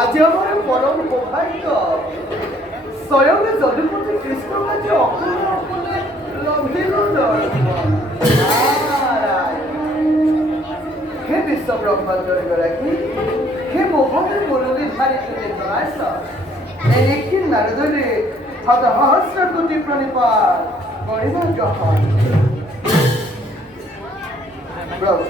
আজি আমার পরম সৌভাগ্য স্বয়ং যদুপতি কৃষ্ণ কাছে অকলে লভিল হে বিশ্ব ব্রহ্মাণ্ডর গৰাকী হে মোহনে মুরলী ধারি তুলে জনাইছ একটি নারদরে সহস্র কোটি প্রণিপাত করিব গ্রহণ প্রভু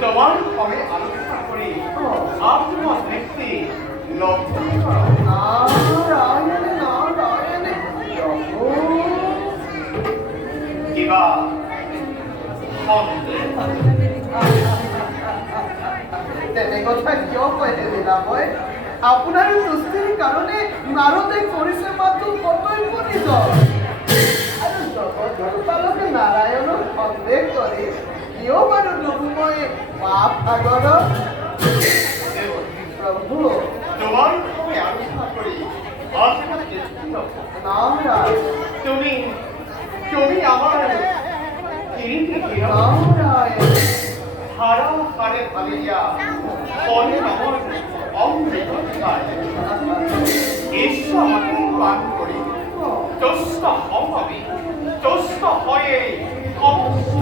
তোমার সঙ্গে আলোচনা করি আপনার ব্যক্তি কিবা তেনে কথা কিয় কৈ দিলা মই আপোনাৰ সুস্থিৰ কাৰণে নাৰদে কৰিছে মাত্ৰ কৰ্তব্য নিজ আৰু জগতপালকে নাৰায়ণক সন্দেহ কৰি কিয় বাৰু দুখময় পাপ সাগৰ প্ৰভু তোমার সঙ্গে আলোচনা করি তুমি আমার হারা হারে ভালিয়া ফলে আমার অমৃত ঈশ্বর আমাকে পান করি তুষ্ট হম আমি তুষ্ট হয়ে সমস্ত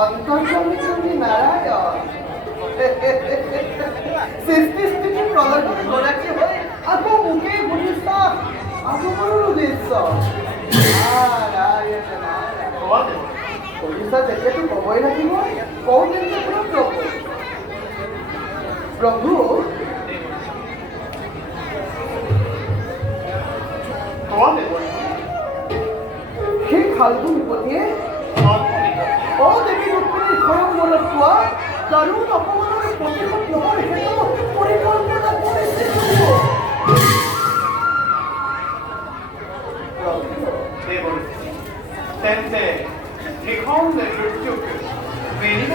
অন্তর্জনী নারায়ণ সৃষ্টি স্থিতি প্রলয় গৰাকী হৈ আকৌ মুখে বুলিছা আগমনৰ উদ্দেশ্য কৰিছা তেতিয়াতো ক'বই লাগিব কওঁ তেন্তে প্ৰভু প্ৰভু সেই খালটো বিপদীয়ে ও দেবী রুক্মিণীর ঘরম মনত পোৱা দাৰুণ অপমানৰ প্ৰতিশোধ ল'বৰ হেতু পৰিকল্পনা কৰিছে তেন্তে সেইখন দুৰ্যোগ মেলিব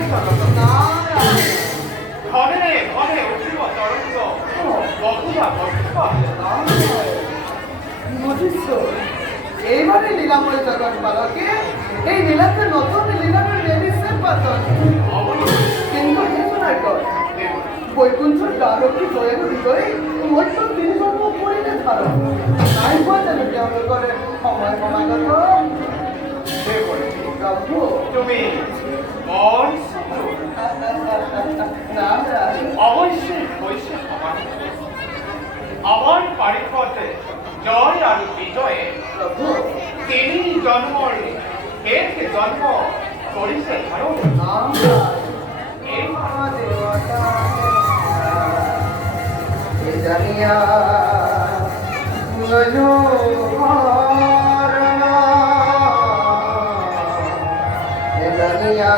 ঘৰে ঘৰে উঠিব তৰংগ বহুলা বুজিছো এইবারে লীলাময় জগৎ বালকে এই লীলাতে নতুন লীলার রেলিসে পাতন কিন্তু হেতনার কর বৈকুণ্ঠর দ্বারকী জয়ের হৃদয়ে মধ্য তিনি জন্ম করিলে ধারণ নাই পোৱা যেন তেওঁলোকৰ সময় সমাগত প্ৰভু তুমি অবশ্যই বৈশ্বিক সমান আমার পারিষদে জয় আর বিজয়ে প্ৰভু তিনি জন্মৰ এক জন্ম কৰিছে ধাৰণ জানিয়া জানিয়া